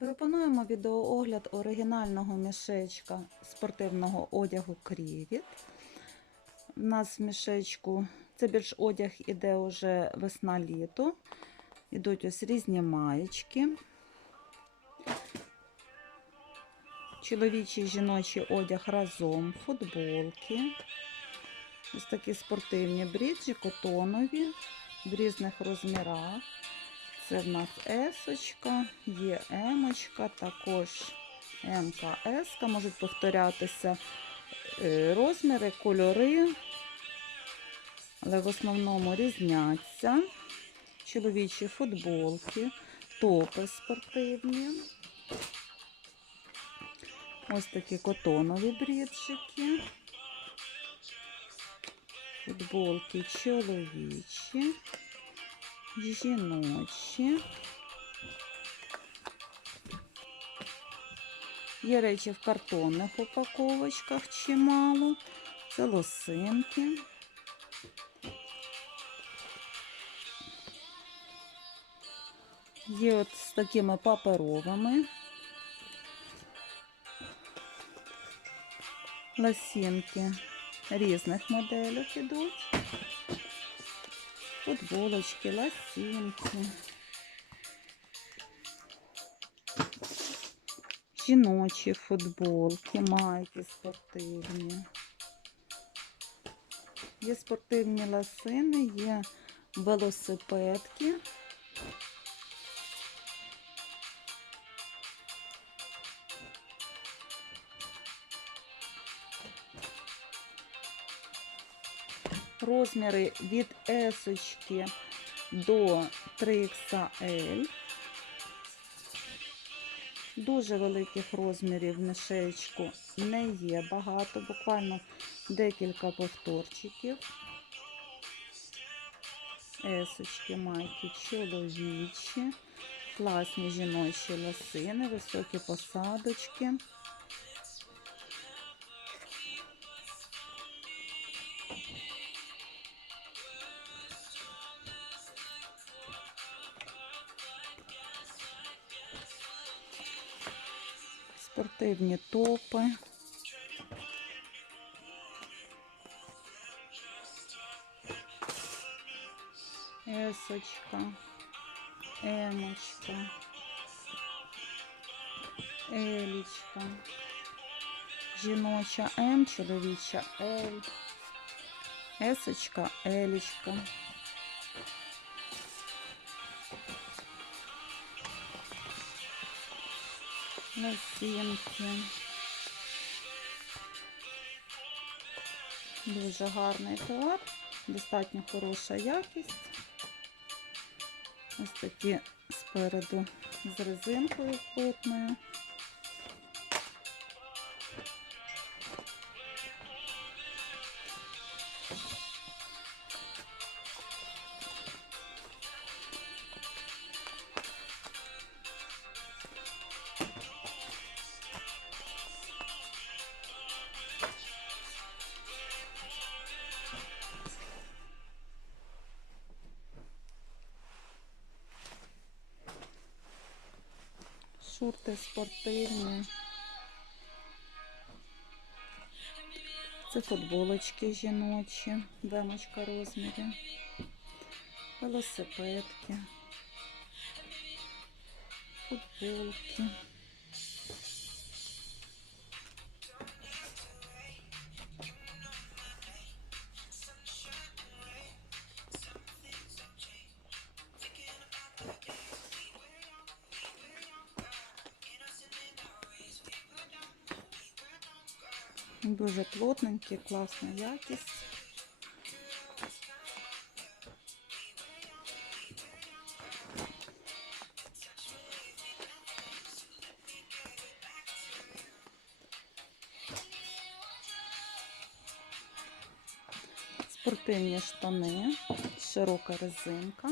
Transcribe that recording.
Пропонуємо відеоогляд оригінального мішечка спортивного одягу Крівіт. У нас мішечку це більш одяг іде уже весна-літо. Ідуть ось різні маєчки. Чоловічий жіночий одяг разом, футболки. Ось такі спортивні бріджі, котонові в різних розмірах. Це в нас есочка, є емочка, також МКС, можуть повторятися е, розміри, кольори, але в основному різняться. Чоловічі футболки, топи спортивні. Ось такі котонові бріджики. Футболки чоловічі жіночі. Є речі в картонних упаковочках чимало. Це лосинки. Є от з такими паперовими. Лосинки різних моделів ідуть Футболочки, лосинки, жіночі футболки, майки спортивні. Є спортивні лосини, є велосипедки. Розміри від S до 3XL. Дуже великих розмірів мішечку не є багато, буквально декілька повторчиків. Есочки, майки чоловічі, класні жіночі лосини, високі посадочки. Спортивні топи. Есочка, емочка, елічка, жіноча М, чоловіча Л, есочка, елічка. Лосінки. Дуже гарний товар, достатньо хороша якість. Ось такі спереду з резинкою плотною. Шорти спортивні. Це футболочки жіночі, демочка розмірі, велосипедки, футболки. Дуже плотненькі, класна якість. Спортивні штани, широка резинка.